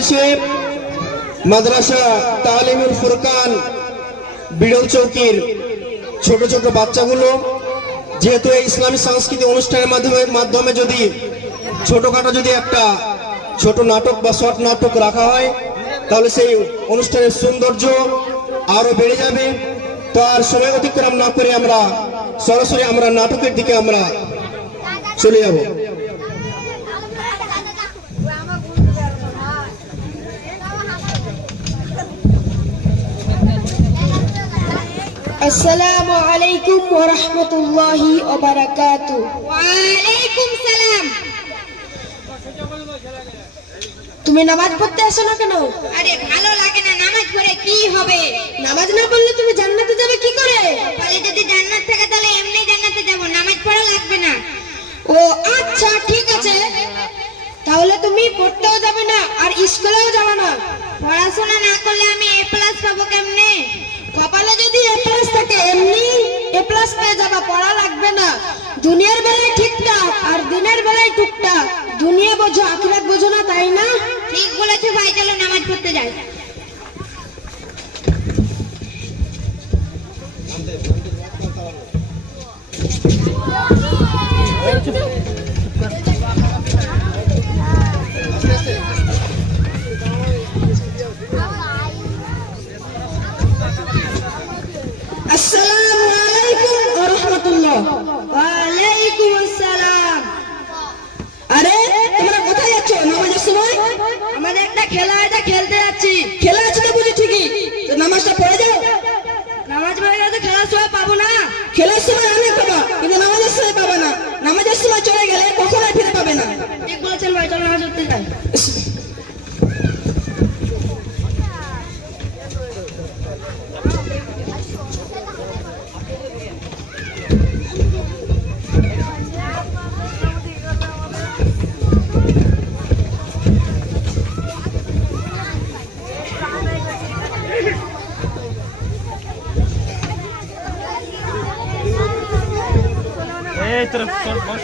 করেছে মাদ্রাসা, তালিমুল ফুরকান, বিড়ল চৌকির ছোট ছোট বাচ্চাগুলো, যেহেতু এই ইসলামী সাংস্কৃতিক অনুষ্ঠানের মাধ্যমে মাধ্যমে যদি ছোটখাটো যদি একটা ছোট নাটক বা শর্ট নাটক রাখা হয়, তাহলে সেই অনুষ্ঠানের সৌন্দর্য আরও বেড়ে যাবে। তো আর সময় অতিক্রম না করে আমরা সরাসরি আমরা নাটকের দিকে আমরা চলে যাব। আসসালামু আলাইকুম ওয়া রাহমাতুল্লাহি ওয়া বারাকাতু ওয়ালাইকুম সালাম। তুমি নামাজ পড়তে আসো না কেন? আরে ভালো লাগে না নামাজ পড়ে কি হবে? নামাজ না পড়লে তুমি জান্নাতে যাবে কি করে? বলে যদি জান্নাত থাকে তাহলে এমনি জান্নাতে যাব নামাজ পড়া লাগবে না। ও আচ্ছা ঠিক আছে। তাহলে তুমি পড়তেও যাবে না আর স্কুলেও যাবে না। পড়াশোনা না করলে আমি না। দুনিয়ার বেলায় ঠিকঠাক আর দিনের বেলায় টুকটাক দুনিয়া বোঝো আখিরাত বোঝো না তাই না? ঠিক বলেছ ভাই চলো নামাজ পড়তে যাই। খেলা এটা খেলতে যাচ্ছি। খেলা আছে তো বুঝি ঠিকই। তো নামাজটা পড়ে যাও। নামাজ পড়ে গেলে তো খেলার সময় পাবো না। খেলার সময় অনেক পাবা কিন্তু নামাজের সময় পাবা না। নামাজের সময় চলে গেলে কখনোই ফিরে পাবে না। ঠিক বলেছেন ভাই চলো নামাজ উঠতে যাই। এই তোর বস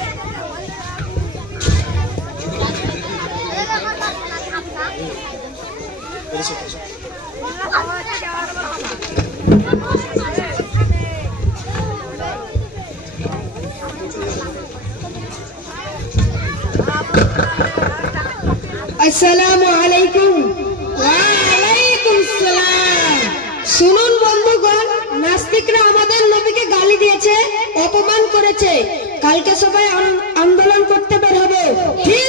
আসসালামু আলাইকুম। ওয়ালাইকুম সালাম শুনুন বন্ধুগণ নাস্তিকরা আমাদের নবীকে গালি দিয়েছে। অপমান করেছে। কালকে সবাই আন্দোলন করতে বের হবে। ঠিক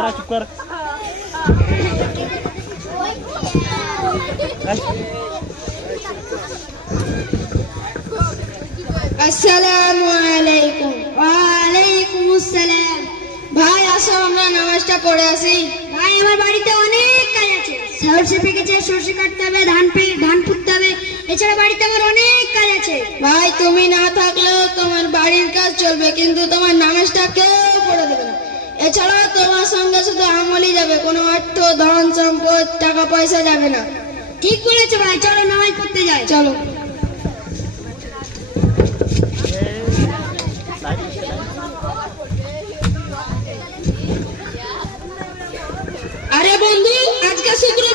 দাঁড়া চুপ কর। আসসালামু আলাইকুম। ওয়ালাইকুম আসসালাম। ভাই আসো আমরা নামাজটা পড়ে আসি। ভাই আমার বাড়িতে অনেক কাজ আছে। সরষে পেকেছে সরষে কাটতে হবে ধান ধান পুঁততে হবে। এছাড়া বাড়িতে আমার অনেক কাজ আছে। ভাই তুমি না থাকলেও তোমার বাড়ির কাজ চলবে কিন্তু তোমার নামাজটা কেউ এছাড়া তোমার সঙ্গে শুধু আমলই যাবে, কোনো অর্থ, ধন, সম্পদ, টাকা, পয়সা যাবে না। ঠিক বলেছ ভাই, চলো নামাজ পড়তে যাই, চলো। আরে বন্ধু, আজকে শুক্রবার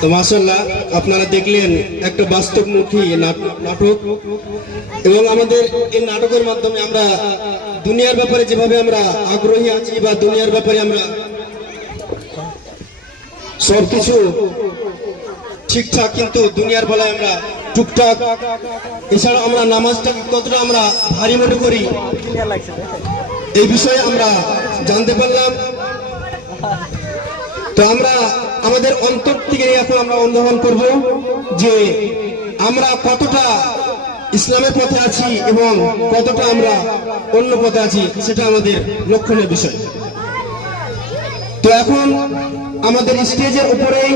তো মাসাল্লাহ আপনারা দেখলেন একটা বাস্তবমুখী নাট- নাটক। এবং আমাদের এই নাটকের মাধ্যমে আমরা দুনিয়ার ব্যাপারে যেভাবে আমরা আগ্রহী আছি বা দুনিয়ার ব্যাপারে আমরা সবকিছু ঠিকঠাক, কিন্তু দুনিয়ার বেলায় আমরা টুকটাক, এছাড়া আমরা নামাজটাকে কতটা আমরা ভারী মনে করি, এই বিষয়ে আমরা জানতে পারলাম। তো আমরা আমাদের অন্তর থেকে এখন আমরা অনুধাবন করব যে আমরা কতটা ইসলামের পথে আছি এবং কতটা আমরা অন্য পথে আছি, সেটা আমাদের লক্ষণীয় বিষয়। তো এখন আমাদের স্টেজের উপরেই